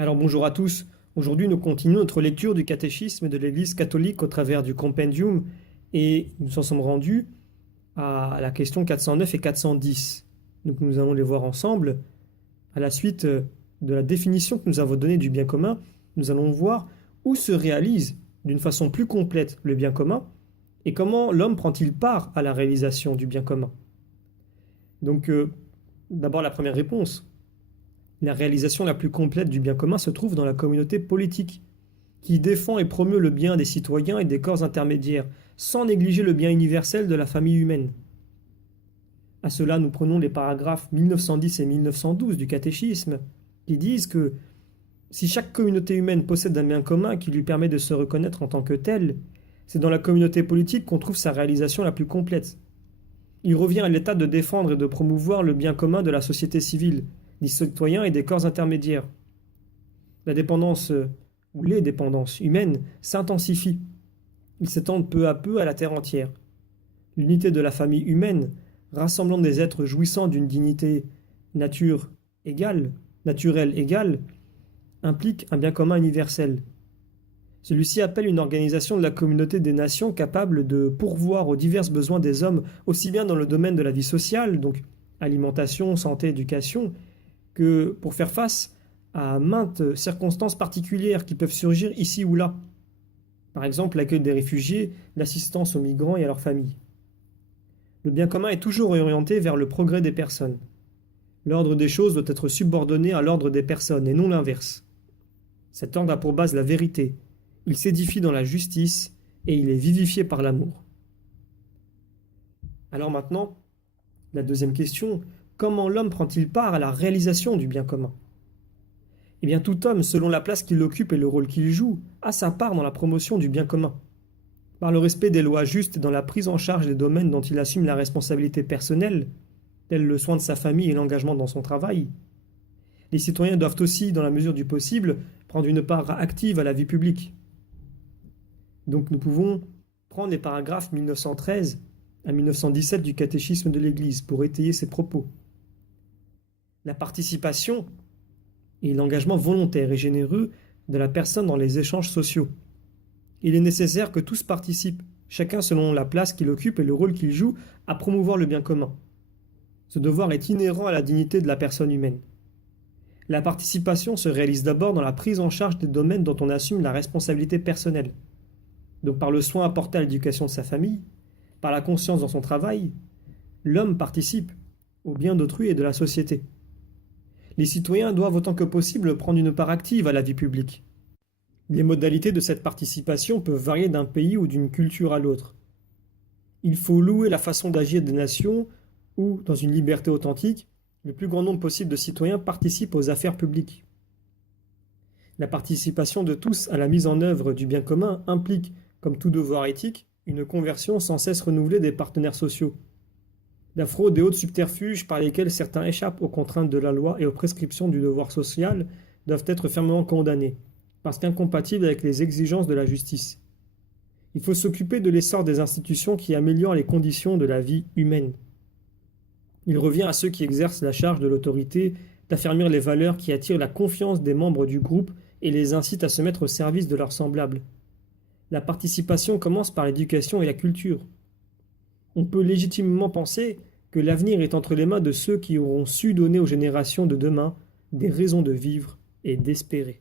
Alors bonjour à tous. Aujourd'hui, nous continuons notre lecture du catéchisme de l'Église catholique au travers du compendium et nous en sommes rendus à la question 409 et 410. Donc nous allons les voir ensemble. À la suite de la définition que nous avons donnée du bien commun, nous allons voir où se réalise d'une façon plus complète le bien commun et comment l'homme prend-il part à la réalisation du bien commun. Donc d'abord la première réponse. La réalisation la plus complète du bien commun se trouve dans la communauté politique, qui défend et promeut le bien des citoyens et des corps intermédiaires, sans négliger le bien universel de la famille humaine. À cela, nous prenons les paragraphes 1910 et 1912 du catéchisme, qui disent que si chaque communauté humaine possède un bien commun qui lui permet de se reconnaître en tant que tel, c'est dans la communauté politique qu'on trouve sa réalisation la plus complète. Il revient à l'État de défendre et de promouvoir le bien commun de la société civile, des citoyens et des corps intermédiaires. La dépendance ou les dépendances humaines s'intensifient. Ils s'étendent peu à peu à la terre entière. L'unité de la famille humaine, rassemblant des êtres jouissant d'une dignité naturelle égale, implique un bien commun universel. Celui-ci appelle une organisation de la communauté des nations capable de pourvoir aux divers besoins des hommes, aussi bien dans le domaine de la vie sociale, donc alimentation, santé, éducation, que pour faire face à maintes circonstances particulières qui peuvent surgir ici ou là. Par exemple, l'accueil des réfugiés, l'assistance aux migrants et à leurs familles. Le bien commun est toujours orienté vers le progrès des personnes. L'ordre des choses doit être subordonné à l'ordre des personnes et non l'inverse. Cet ordre a pour base la vérité. Il s'édifie dans la justice et il est vivifié par l'amour. Alors maintenant, la deuxième question, comment l'homme prend-il part à la réalisation du bien commun? Eh bien, tout homme, selon la place qu'il occupe et le rôle qu'il joue, a sa part dans la promotion du bien commun. Par le respect des lois justes et dans la prise en charge des domaines dont il assume la responsabilité personnelle, tels le soin de sa famille et l'engagement dans son travail, les citoyens doivent aussi, dans la mesure du possible, prendre une part active à la vie publique. Donc nous pouvons prendre les paragraphes 1913 à 1917 du catéchisme de l'Église pour étayer ces propos. La participation et l'engagement volontaire et généreux de la personne dans les échanges sociaux. Il est nécessaire que tous participent, chacun selon la place qu'il occupe et le rôle qu'il joue, à promouvoir le bien commun. Ce devoir est inhérent à la dignité de la personne humaine. La participation se réalise d'abord dans la prise en charge des domaines dont on assume la responsabilité personnelle. Donc par le soin apporté à l'éducation de sa famille, par la conscience dans son travail, l'homme participe au bien d'autrui et de la société. Les citoyens doivent autant que possible prendre une part active à la vie publique. Les modalités de cette participation peuvent varier d'un pays ou d'une culture à l'autre. Il faut louer la façon d'agir des nations où, dans une liberté authentique, le plus grand nombre possible de citoyens participent aux affaires publiques. La participation de tous à la mise en œuvre du bien commun implique, comme tout devoir éthique, une conversion sans cesse renouvelée des partenaires sociaux. La fraude et autres subterfuges par lesquels certains échappent aux contraintes de la loi et aux prescriptions du devoir social doivent être fermement condamnés, parce qu'incompatibles avec les exigences de la justice. Il faut s'occuper de l'essor des institutions qui améliorent les conditions de la vie humaine. Il revient à ceux qui exercent la charge de l'autorité d'affermir les valeurs qui attirent la confiance des membres du groupe et les incitent à se mettre au service de leurs semblables. La participation commence par l'éducation et la culture. On peut légitimement penser que l'avenir est entre les mains de ceux qui auront su donner aux générations de demain des raisons de vivre et d'espérer.